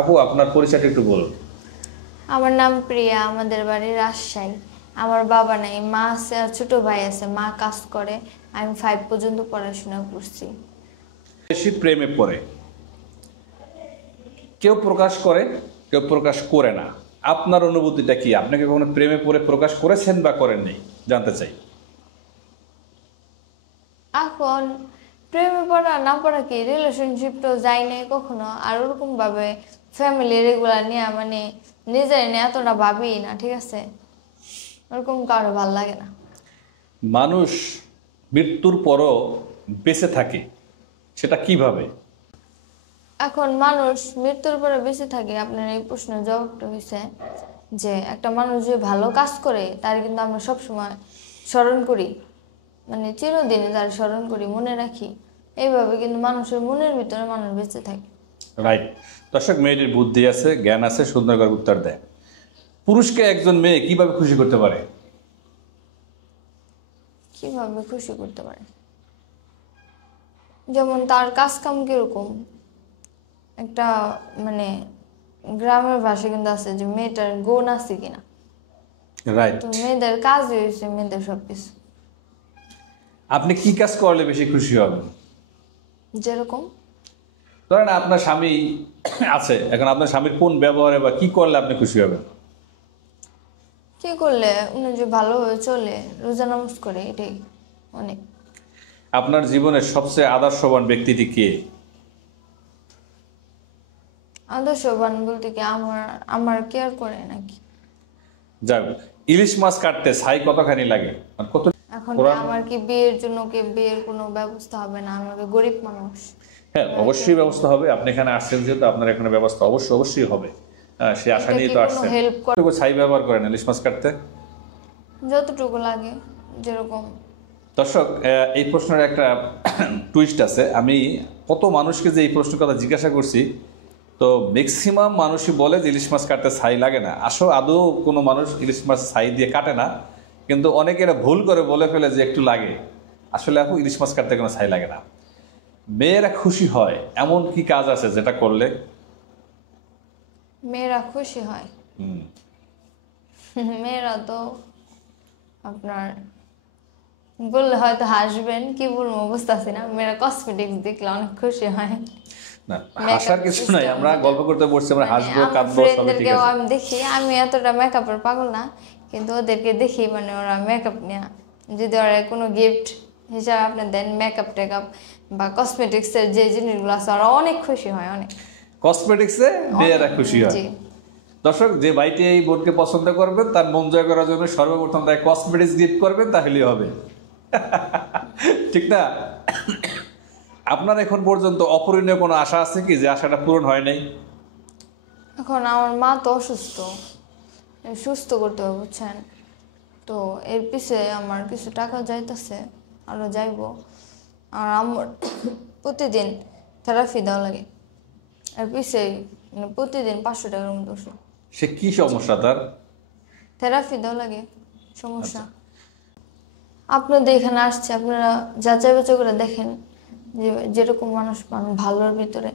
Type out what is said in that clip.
আপু আপনার পরিচয়টা একটু বলুন। আমার নাম প্রিয়া, আমাদের বাড়ি রাজশাহী। আমার বাবা নাই, মা আছে আর ছোট ভাই আছে। মা কাজ করে। আমি 5 পর্যন্ত পড়াশোনা করছি। বেশি প্রেমে পড়ে, কেউ প্রকাশ করে কেউ প্রকাশ করে না। আপনার অনুভূতিটা কি? আপনাকে কখনো প্রেমে পড়ে প্রকাশ করেছেন বা করেননি, জানতে চাই। এখন প্রেমে পড়া না পড়া কি, রিলেশনশিপ তো যাই নাই কখনো। আর ওরকম ভাবে ফ্যামিলি রেগুলার নিয়ে নিজের নিয়ে এতটা ভাবি না, ঠিক আছে? ওরকম কারো ভাল লাগে না। মানুষ মৃত্যুর পরও বেঁচে থাকে, সেটা কিভাবে? এখন মানুষ মৃত্যুর পরে বেঁচে থাকে, আপনার এই প্রশ্নের জবাবটা হয়েছে যে একটা মানুষ যে ভালো কাজ করে তার কিন্তু আমরা সবসময় স্মরণ করি, মানে চিরদিনই তার স্মরণ করি, মনে রাখি। এইভাবে কিন্তু মানুষের মনের ভিতরে মানুষ বেঁচে থাকে। রাইট। দর্শক, মেয়েটির বুদ্ধি আছে, জ্ঞান আছে, সুন্দর করে উত্তর দেয়। পুরুষকে একজন মেয়ে কিভাবে খুশি করতে পারে? কিভাবে খুশি করতে পারে? যেমন তার কাজ কাম কিরকম, একটা মানে গ্রামের ভাষা কিন্তু আছে যে মেয়েটার গুণ আছে কিনা। রাইট। তো মেয়েদের কাজই হয়েছে মেয়েদের সবকিছু। আপনি কি কাজ করলে বেশি খুশি হবেন? যেরকম ধরেন আপনার স্বামী আছে, এখন আপনার স্বামীর কোন ব্যবহারে বা কি করলে আপনি খুশি হবেন? কি করলে উনি যে ভালোভাবে চলে, রোজা নামাজ করে, এটাই অনেক। আপনার জীবনের সবচেয়ে আদর্শবান ব্যক্তিটি কে? আদর্শবান বলতে কি, আমার আমার কেয়ার করে নাকি? যাক, ইলিশ মাছ কাটতে ছাই কতখানি লাগে, মানে কত? এখন কি কোরআন। আমার কি বিয়ের জন্য কি বিয়ের কোনো ব্যবস্থা হবে না? আমাকে গরিব মানুষ। হ্যাঁ, অবশ্যই ব্যবস্থা হবে। আপনি এখানে আসছেন যেহেতু আপনার এখানে ব্যবস্থা অবশ্যই হবে। হ্যাঁ, সে আশা এটা নিয়ে কি তো কোনো আসছেন। হেল্প করে? কতটুকু ছাই ব্যবহার করেন ইলিশ মাছ কাটতে? যতটুকু লাগে, যেরকম। দর্শক, এই প্রশ্নের একটা টুইস্ট আছে। আমি কত মানুষকে যে এই প্রশ্নের কথা জিজ্ঞাসা করছি, তো ম্যাক্সিমাম মানুষই বলে যে ইলিশ মাছ কাটতে ছাই লাগে না। আসলে আদৌ কোনো মানুষ ইলিশ মাছ ছাই দিয়ে কাটে না, কিন্তু অনেকে এটা ভুল করে বলে ফেলে যে একটু লাগে। আসলে আপু, ইলিশ মাছ কাটতে কোনো ছাই লাগে না। মেয়েরা খুশি হয় এমন কি কাজ আছে যেটা করলে? মেয়েরা খুশি হয়? হুম। মেয়েরা তো আপনার বললে হয়তো হাসবেন, কি বলবো বুঝতেছি না। মেয়েরা কসমেটিক্স দেখলে অনেক খুশি হয়। না, হাসার মেকআপ কিছু নাই। সিস্টেম, আমরা গল্প করতে বসছি, আমরা হাসবো আমার কাঁদবো সবই ঠিক ফ্রেন্ডদেরকেও আছে। আমি দেখি, আমি এতটা মেকআপের পাগল না, কিন্তু ওদেরকে দেখি মানে ওরা মেকআপ নিয়ে, যদি ওরা কোনো গিফট হিসাবে আপনি দেন মেকআপ টেকআপ বা কসমেটিক্সের যে জিনিসগুলো আছে, ওরা অনেক খুশি হয়, অনেক। কসমেটিক্সে মেয়েরা খুশি হয়। জি। দর্শক, যে ভাইটি এই বোনকে পছন্দ করবেন তার মন জয় করার জন্য সর্বপ্রথম তাই কসমেটিক্স গিফট করবেন, তাহলেই হবে। ঠিক না? আপনার এখন পর্যন্ত অপূরণীয় কোনো আশা আছে কি, যে আশাটা পূরণ হয় নাই? এখন আমার মা তো অসুস্থ, সুস্থ করতে হবে, বুঝছেন? তো এর পিছে আমার কিছু টাকা যাইতেছে, আরও যাইবো। আর আমার প্রতিদিন থেরাপি দেওয়া লাগে। আর পিছে মানে প্রতিদিন 500 টাকার মতো ওষুধ। সে কি সমস্যা তার? থেরাপি দেওয়া লাগে, সমস্যা। আপনাদের এখানে আসছে, আপনারা যাচাই বাছাই করে দেখেন যে যেরকম মানুষ ভালোর ভিতরে